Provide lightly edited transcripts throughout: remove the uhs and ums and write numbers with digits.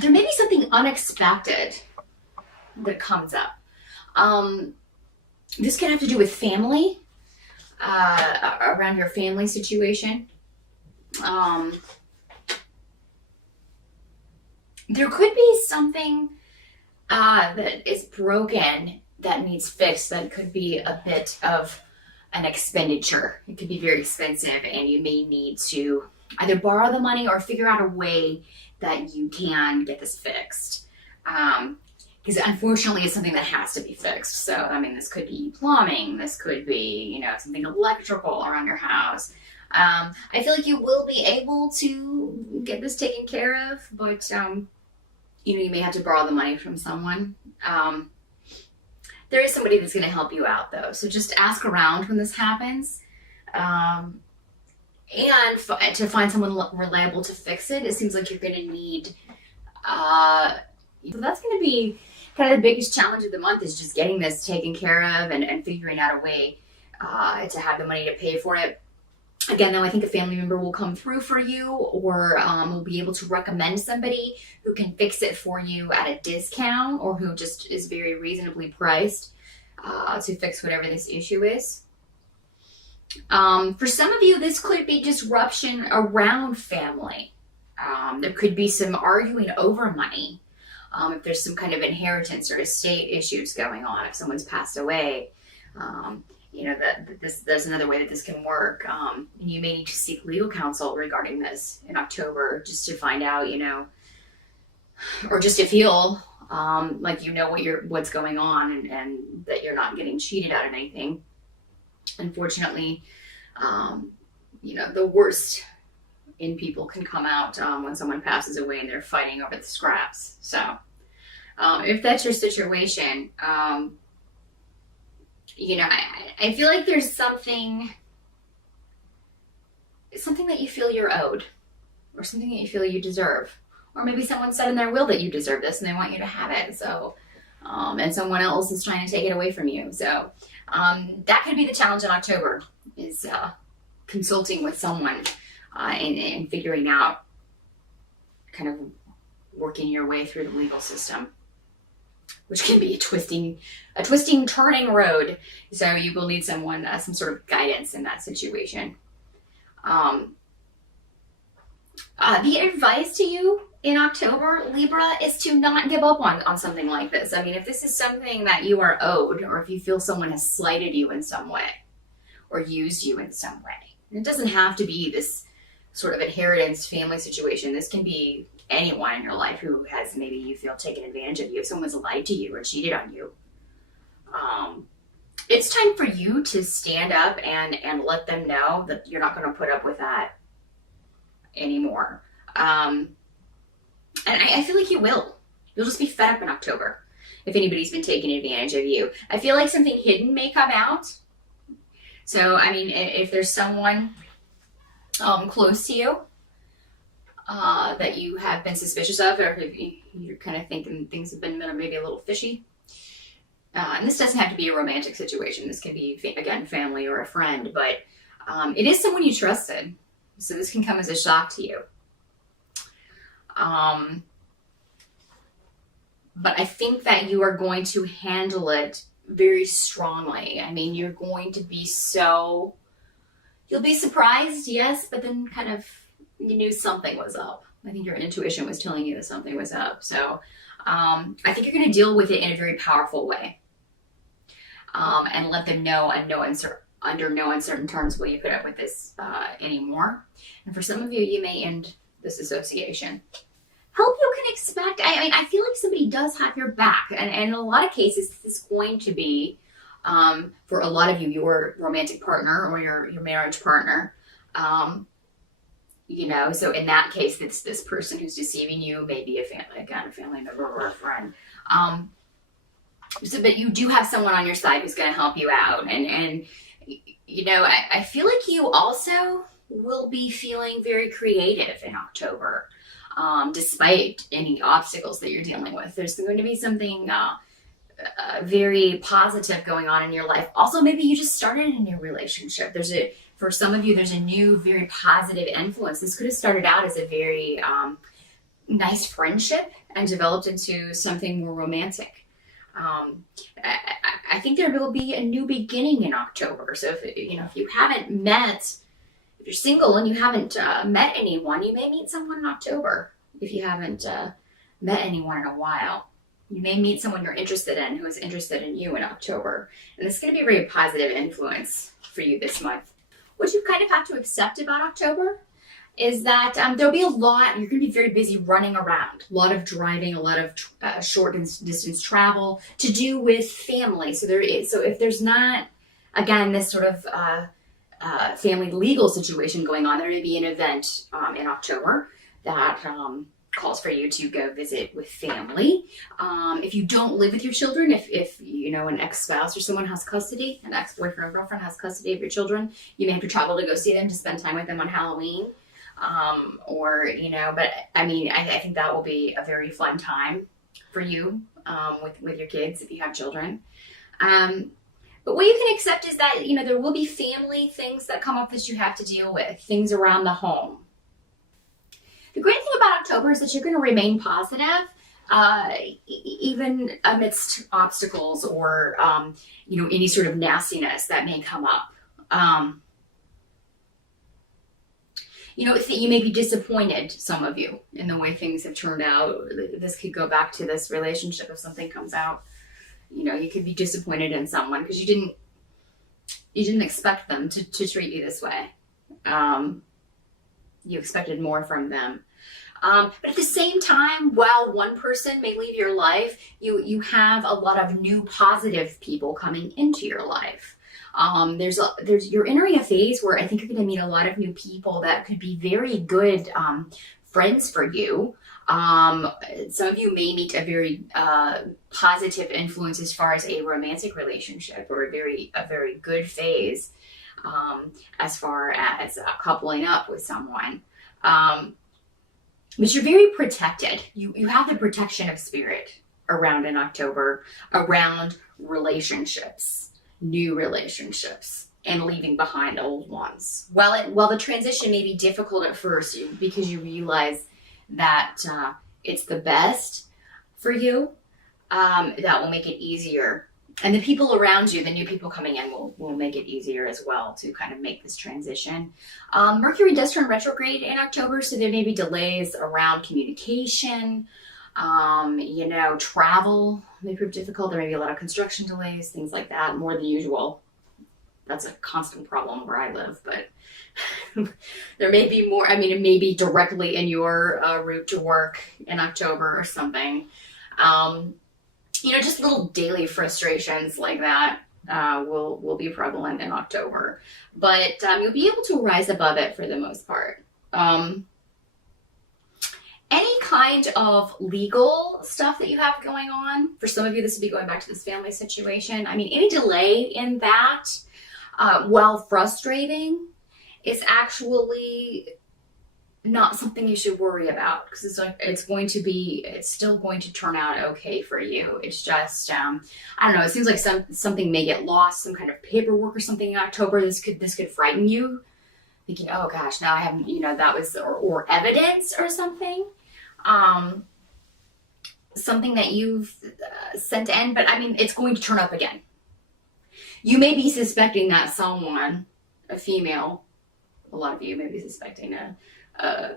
there may be something unexpected that comes up. This can have to do with family, around your family situation. There could be something that is broken that needs fixed. That could be a bit of an expenditure. It could be very expensive, and you may need to either borrow the money or figure out a way that you can get this fixed. Because unfortunately, it's something that has to be fixed. So, I mean, this could be plumbing. This could be, something electrical around your house. I feel like you will be able to get this taken care of, but you may have to borrow the money from someone. There is somebody that's going to help you out, though. So just ask around when this happens. And to find someone reliable to fix it, it seems like you're going to need... so that's going to be kind of the biggest challenge of the month, is just getting this taken care of and figuring out a way to have the money to pay for it. Again, though, I think a family member will come through for you, or will be able to recommend somebody who can fix it for you at a discount, or who just is very reasonably priced to fix whatever this issue is. For some of you, this could be disruption around family. There could be some arguing over money. If there's some kind of inheritance or estate issues going on, if someone's passed away, that's another way that this can work. You may need to seek legal counsel regarding this in October, just to find out, or just to feel like what's going on, and that you're not getting cheated out of anything. Unfortunately, the worst in people can come out when someone passes away and they're fighting over the scraps. So if that's your situation, I feel like there's something that you feel you're owed, or something that you feel you deserve, or maybe someone said in their will that you deserve this and they want you to have it. So, and someone else is trying to take it away from you. So that could be the challenge in October, is consulting with someone and figuring out, kind of working your way through the legal system, which can be a twisting, turning road. So you will need someone, some sort of guidance in that situation. The advice to you in October, Libra, is to not give up on something like this. I mean, if this is something that you are owed, or if you feel someone has slighted you in some way or used you in some way, it doesn't have to be this sort of inheritance family situation. This can be anyone in your life who has, maybe you feel, taken advantage of you. If someone's lied to you or cheated on you, it's time for you to stand up and let them know that you're not going to put up with that anymore. And I feel like you will. You'll just be fed up in October if anybody's been taking advantage of you. I feel like something hidden may come out. So, I mean, if there's someone close to you that you have been suspicious of, or if you're kind of thinking things have been maybe a little fishy. And this doesn't have to be a romantic situation. This can be, again, family or a friend, but it is someone you trusted. So this can come as a shock to you. But I think that you are going to handle it very strongly. I mean, you're going to be you'll be surprised, yes, but then kind of you knew something was up. I think your intuition was telling you that something was up. So I think you're going to deal with it in a very powerful way. And let them know under no uncertain terms will you put up with this anymore. And for some of you, you may end this association. Help you can expect. I mean, I feel like somebody does have your back. And in a lot of cases, this is going to be, for a lot of you, your romantic partner or your marriage partner. So in that case, it's this person who's deceiving you, maybe a family member or a friend. But you do have someone on your side who's going to help you out. And I feel like you also will be feeling very creative in October, despite any obstacles that you're dealing with. There's going to be something very positive going on in your life. Also, maybe you just started a new relationship. For some of you, there's a new, very positive influence. This could have started out as a very nice friendship and developed into something more romantic. I think there will be a new beginning in October. So if you haven't met, if you're single and you haven't met anyone, you may meet someone in October. If you haven't met anyone in a while, you may meet someone you're interested in who is interested in you in October. And this is going to be a very positive influence for you this month. What you kind of have to accept about October is that there'll be a lot, you're going to be very busy running around, a lot of driving, a lot of short distance travel to do with family. So if there's not, again, this sort of family legal situation going on, there may be an event in October that calls for you to go visit with family. If you don't live with your children, if an ex-spouse or someone has custody, an ex-boyfriend or girlfriend has custody of your children, you may have to travel to go see them, to spend time with them on Halloween. But I think that will be a very fun time for you with your kids if you have children. But what you can accept is that, there will be family things that come up that you have to deal with, things around the home. The great thing about October is that you're going to remain positive, even amidst obstacles or, any sort of nastiness that may come up. You may be disappointed, some of you, in the way things have turned out. This could go back to this relationship if something comes out. You could be disappointed in someone because you didn't expect them to treat you this way. You expected more from them. But at the same time, while one person may leave your life, you have a lot of new positive people coming into your life. You're entering a phase where I think you're going to meet a lot of new people that could be very good friends for you. Some of you may meet a very positive influence as far as a romantic relationship, or a very good phase as far as coupling up with someone. But you're very protected. You have the protection of spirit around in October, around relationships, new relationships, and leaving behind old ones. While the transition may be difficult at first because you realize that it's the best for you, that will make it easier. And the people around you, the new people coming in, will make it easier as well to kind of make this transition. Mercury does turn retrograde in October, so there may be delays around communication. Travel may prove difficult. There may be a lot of construction delays, things like that, more than usual. That's a constant problem where I live, but there may be more. It may be directly in your route to work in October or something. Just little daily frustrations like that will be prevalent in October, but you'll be able to rise above it for the most part. Any kind of legal stuff that you have going on, for some of you, this would be going back to this family situation. Any delay in that, while frustrating, is actually not something you should worry about, because it's still going to turn out okay for you. It's just, I don't know, it seems like something may get lost, some kind of paperwork or something in October. This could frighten you, thinking, oh gosh, now I haven't, that was, or evidence or something. Something that you've sent in, but it's going to turn up again. You may be suspecting that someone, a female, a lot of you may be suspecting a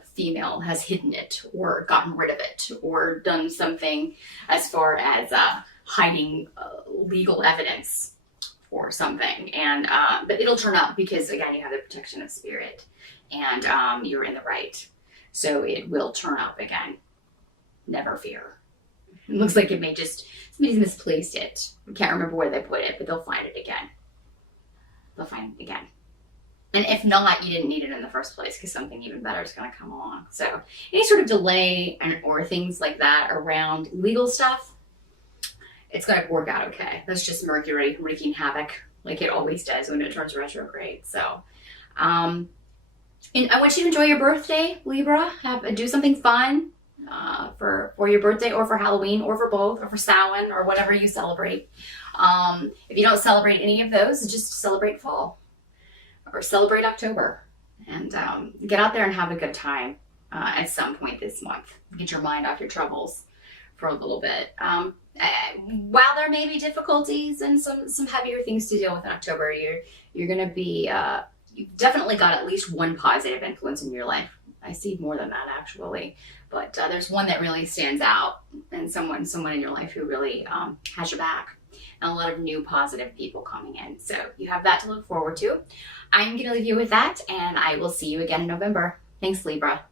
female has hidden it or gotten rid of it or done something as far as hiding legal evidence or something. And but it'll turn up because, again, you have the protection of spirit and you're in the right. So it will turn up again. Never fear. It looks like somebody's misplaced it. I can't remember where they put it, but they'll find it again. They'll find it again. And if not, you didn't need it in the first place, because something even better is going to come along. So any sort of delay or things like that around legal stuff, it's going to work out okay. That's just Mercury wreaking havoc like it always does when it turns retrograde. So and I want you to enjoy your birthday, Libra. Do something fun for your birthday, or for Halloween, or for both, or for Samhain, or whatever you celebrate. If you don't celebrate any of those, just celebrate fall or celebrate October, and get out there and have a good time. at some point this month. Get your mind off your troubles for a little bit. While there may be difficulties and some heavier things to deal with in October, you're going to be, you've definitely got at least one positive influence in your life. I see more than that actually, but there's one that really stands out, and someone in your life who really has your back, and a lot of new positive people coming in. So you have that to look forward to. I'm going to leave you with that, and I will see you again in November. Thanks, Libra.